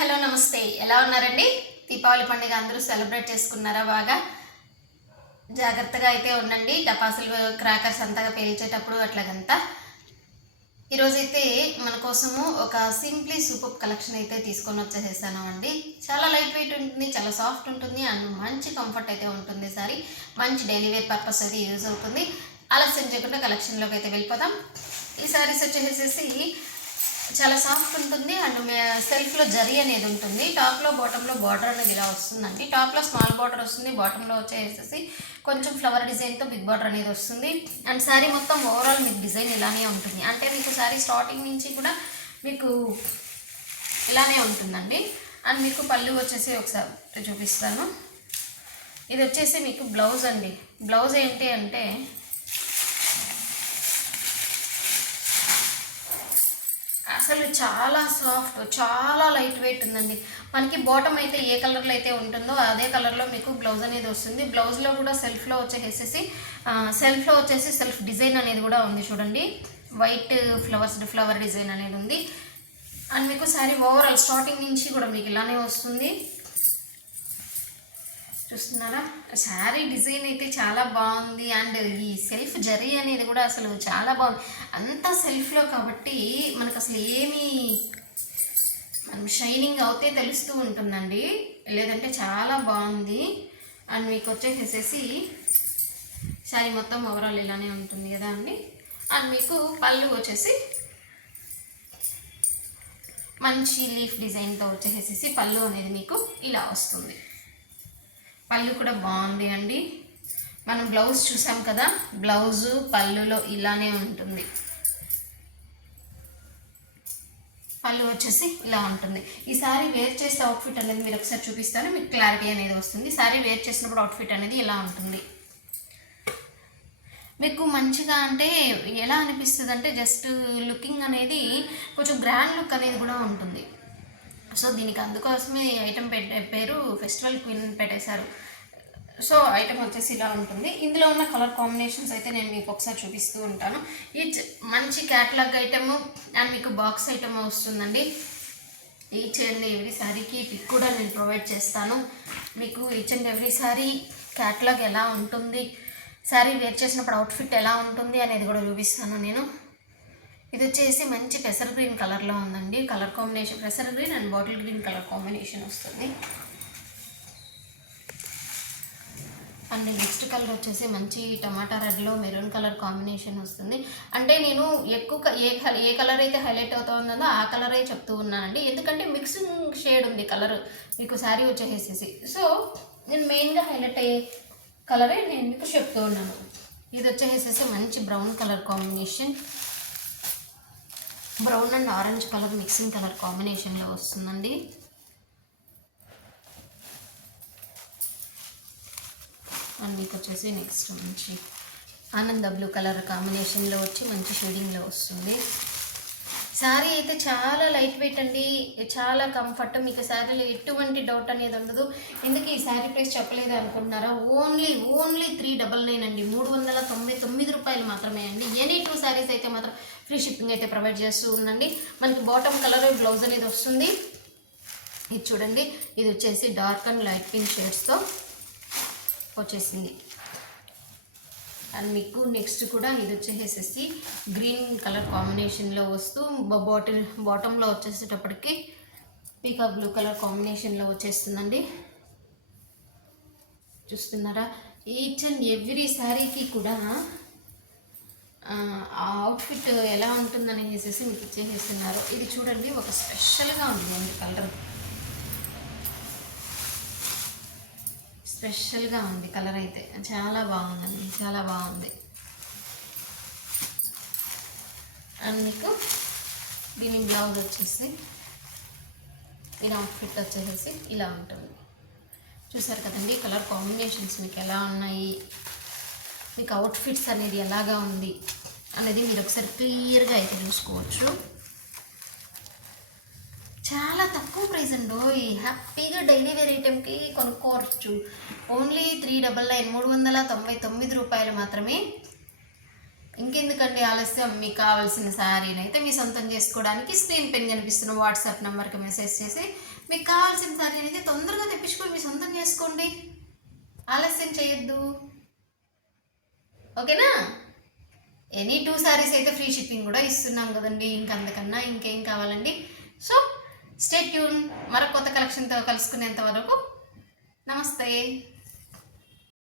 Hello నమస్తే, ఎలా ఉన్నారండి? దీపావళి పండుగ అందరూ సెలబ్రేట్ చేసుకున్నారా? బాగా జాగ్రత్తగా అయితే ఉండండి, టపాసులు క్రాకర్స్ అంతగా పేల్చేటప్పుడు అట్లాగంతా. ఈరోజైతే మన కోసము ఒక సింప్లీ సూపర్ కలెక్షన్ అయితే తీసుకొని వచ్చేసేసాను అండి. చాలా లైట్ వెయిట్ ఉంటుంది, చాలా సాఫ్ట్ ఉంటుంది అండ్ మంచి కంఫర్ట్ అయితే ఉంటుంది. సారీ మంచి డైలీ వేర్ పర్పస్ అయితే యూజ్ అవుతుంది. ఆలస్యం చేయకుండా కలెక్షన్లోకి అయితే వెళ్ళిపోదాం. ఈ సారీస్ వచ్చేసేసి చాలా సాఫ్ట్ ఉంటుంది అండ్ సెల్ఫ్లో జరీ అనేది ఉంటుంది. టాప్లో బాటంలో బార్డర్ అనేది ఇలా వస్తుందండి. టాప్లో స్మాల్ బార్డర్ వస్తుంది, బాటంలో వచ్చేసేసి కొంచెం ఫ్లవర్ డిజైన్తో బిగ్ బార్డర్ అనేది వస్తుంది. అండ్ శారీ మొత్తం ఓవరాల్ మీకు డిజైన్ ఇలానే ఉంటుంది. అంటే మీకు శారీ స్టార్టింగ్ నుంచి కూడా మీకు ఇలానే ఉంటుందండి. అండ్ మీకు పళ్ళు వచ్చేసి ఒకసారి చూపిస్తాను. ఇది వచ్చేసి మీకు బ్లౌజ్ అండి. బ్లౌజ్ ఏంటి అంటే అసలు చాలా సాఫ్ట్, చాలా లైట్ వెయిట్ ఉందండి. మనకి బాటమ్ అయితే ఏ కలర్లో అయితే ఉంటుందో అదే కలర్లో మీకు బ్లౌజ్ అనేది వస్తుంది. బ్లౌజ్లో కూడా సెల్ఫ్లో వచ్చేసి సెల్ఫ్ డిజైన్ అనేది కూడా ఉంది చూడండి. వైట్ ఫ్లవర్ డిజైన్ అనేది ఉంది. అండ్ మీకు శారీ ఓవరాల్ స్టార్టింగ్ నుంచి కూడా మీకు ఇలానే వస్తుంది. చూస్తున్నారా? శారీ డిజైన్ అయితే చాలా బాగుంది. అండ్ ఈ సెల్ఫ్ జరీ అనేది కూడా అసలు చాలా బాగుంది. అంతా సెల్ఫ్లో కాబట్టి మనకు అసలు ఏమీ మనం షైనింగ్ అవుతే తెలుస్తూ ఉంటుందండి, లేదంటే చాలా బాగుంది. అండ్ మీకు వచ్చేసేసి శారీ మొత్తం ఓవరాల్ ఇలానే ఉంటుంది కదా అండి. అండ్ మీకు పళ్ళు వచ్చేసి మంచి లీఫ్ డిజైన్తో వచ్చేసేసి పళ్ళు అనేది మీకు ఇలా వస్తుంది. పళ్ళు కూడా బాగుంది అండి. మనం బ్లౌజ్ చూసాం కదా, బ్లౌజు పళ్ళులో ఇలానే ఉంటుంది. పళ్ళు వచ్చేసి ఇలా ఉంటుంది. ఈ సారీ వేర్ చేసే అవుట్ఫిట్ అనేది మీరు ఒకసారి చూపిస్తాను, మీకు క్లారిటీ అనేది వస్తుంది. సారీ వేర్ చేసినప్పుడు అవుట్ఫిట్ అనేది ఇలా ఉంటుంది. మీకు మంచిగా అంటే ఎలా అనిపిస్తుంది అంటే జస్ట్ లుకింగ్ అనేది కొంచెం గ్రాండ్ లుక్ అనేది కూడా ఉంటుంది. సో దీనికి అందుకోసమే ఐటమ్ పేరు ఫెస్టివల్ క్వీన్ పెట్టేశారు. సో ఐటమ్ వచ్చేసి ఇలా ఉంటుంది. ఇందులో ఉన్న కలర్ కాంబినేషన్స్ అయితే నేను మీకు ఒకసారి చూపిస్తూ ఉంటాను. ఈచ్ మంచి క్యాటలాగ్ ఐటమ్ అండ్ మీకు బాక్స్ ఐటమ్ వస్తుందండి. ఈచ్ అండ్ ఎవ్రీ శారీకి పిక్ కూడా నేను ప్రొవైడ్ చేస్తాను. మీకు each and every sari catalogue ఎలా ఉంటుంది, శారీ వేర్ చేసినప్పుడు అవుట్ఫిట్ ఎలా ఉంటుంది అనేది కూడా చూపిస్తాను నేను. ఇది వచ్చేసి మంచి పెసర్ గ్రీన్ కలర్లో ఉందండి. కలర్ కాంబినేషన్ పెసర్ green and bottle green colour combination వస్తుంది. అండ్ నెక్స్ట్ కలర్ వచ్చేసి మంచి టమాటా రెడ్లో మెరూన్ కలర్ కాంబినేషన్ వస్తుంది. అంటే నేను ఎక్కువ ఏ కలర్ అయితే హైలైట్ అవుతుందో ఆ కలరే చెప్తూ ఉన్నానండి, ఎందుకంటే మిక్సింగ్ షేడ్ ఉంది కలర్ మీకు శారీ వచ్చేసేసి. సో నేను మెయిన్గా హైలైట్ అయ్యే కలరే నేను మీకు చెప్తూ ఉన్నాను. ఇది వచ్చేసేసి మంచి brown colour combination, brown and orange colour mixing colour కాంబినేషన్లో వస్తుందండి. అండ్ మీకు వచ్చేసి నెక్స్ట్ మంచి ఆనంద బ్లూ కలర్ కాంబినేషన్లో వచ్చి మంచి షేడింగ్లో వస్తుంది. శారీ అయితే చాలా లైట్ వెయిట్ అండి, చాలా కంఫర్ట్. మీకు శారీలో ఎటువంటి డౌట్ అనేది ఉండదు. ఎందుకు ఈ శారీ ప్రైస్ చెప్పలేదు అనుకుంటున్నారా? ఓన్లీ 399 అండి, 399 రూపాయలు మాత్రమే అండి. ఎనీ 2 శారీస్ అయితే మాత్రం ఫ్రీ షిప్పింగ్ అయితే ప్రొవైడ్ చేస్తూ ఉందండి. మనకి బాటమ్ కలర్ బ్లౌజ్ అనేది వస్తుంది. ఇది చూడండి, ఇది వచ్చేసి డార్క్ అండ్ లైట్ పింక్ షేడ్స్తో వచ్చేసింది. అండ్ మీకు నెక్స్ట్ కూడా ఇది వచ్చేసేసి గ్రీన్ కలర్ కాంబినేషన్లో వస్తూ బాటంలో వచ్చేసేటప్పటికి పీకా బ్లూ కలర్ కాంబినేషన్లో వచ్చేస్తుందండి. చూస్తున్నారా? ఈచ్ అండ్ ఎవ్రీ శారీకి కూడా ఆ అవుట్ఫిట్ ఎలా ఉంటుందని వేసేసి మీకు ఇచ్చేసేస్తున్నారు. ఇది చూడండి, ఒక స్పెషల్గా ఉంది అండి కలర్, స్పెషల్గా ఉంది కలర్ అయితే చాలా బాగుందండి, చాలా బాగుంది. అండ్ మీకు దీని బ్లౌజ్ వచ్చేసి దీని అవుట్ఫిట్ వచ్చేసి ఇలా ఉంటుంది. చూసారు కదండి కలర్ కాంబినేషన్స్ మీకు ఎలా ఉన్నాయి, మీకు అవుట్ఫిట్స్ అనేది ఎలాగా ఉంది అనేది మీరు ఒకసారి క్లియర్గా అయితే చూసుకోవచ్చు. చాలా తక్కువ ప్రైస్ అండి, హ్యాపీగా డైలీ వేర్ ఐటెంకి కొనుక్కోవచ్చు. ఓన్లీ 399 రూపాయలు మాత్రమే. ఇంకెందుకండి ఆలస్యం, మీకు కావాల్సిన శారీని అయితే మీ సొంతం చేసుకోవడానికి స్క్రీన్ పైన కనిపిస్తున్న వాట్సాప్ నెంబర్కి మెసేజ్ చేసి మీకు కావాల్సిన శారీ అనేది తొందరగా తెప్పించుకొని మీ సొంతం చేసుకోండి, ఆలస్యం చేయొద్దు. ఓకేనా? ఎనీ 2 శారీస్ అయితే ఫ్రీ షిప్పింగ్ కూడా ఇస్తున్నాం కదండి, ఇంకంతకన్నా ఇంకేం కావాలండి. సో స్టే ట్యూన్, మరొక కొత్త కలెక్షన్తో కలుసుకునేంత వరకు నమస్తే.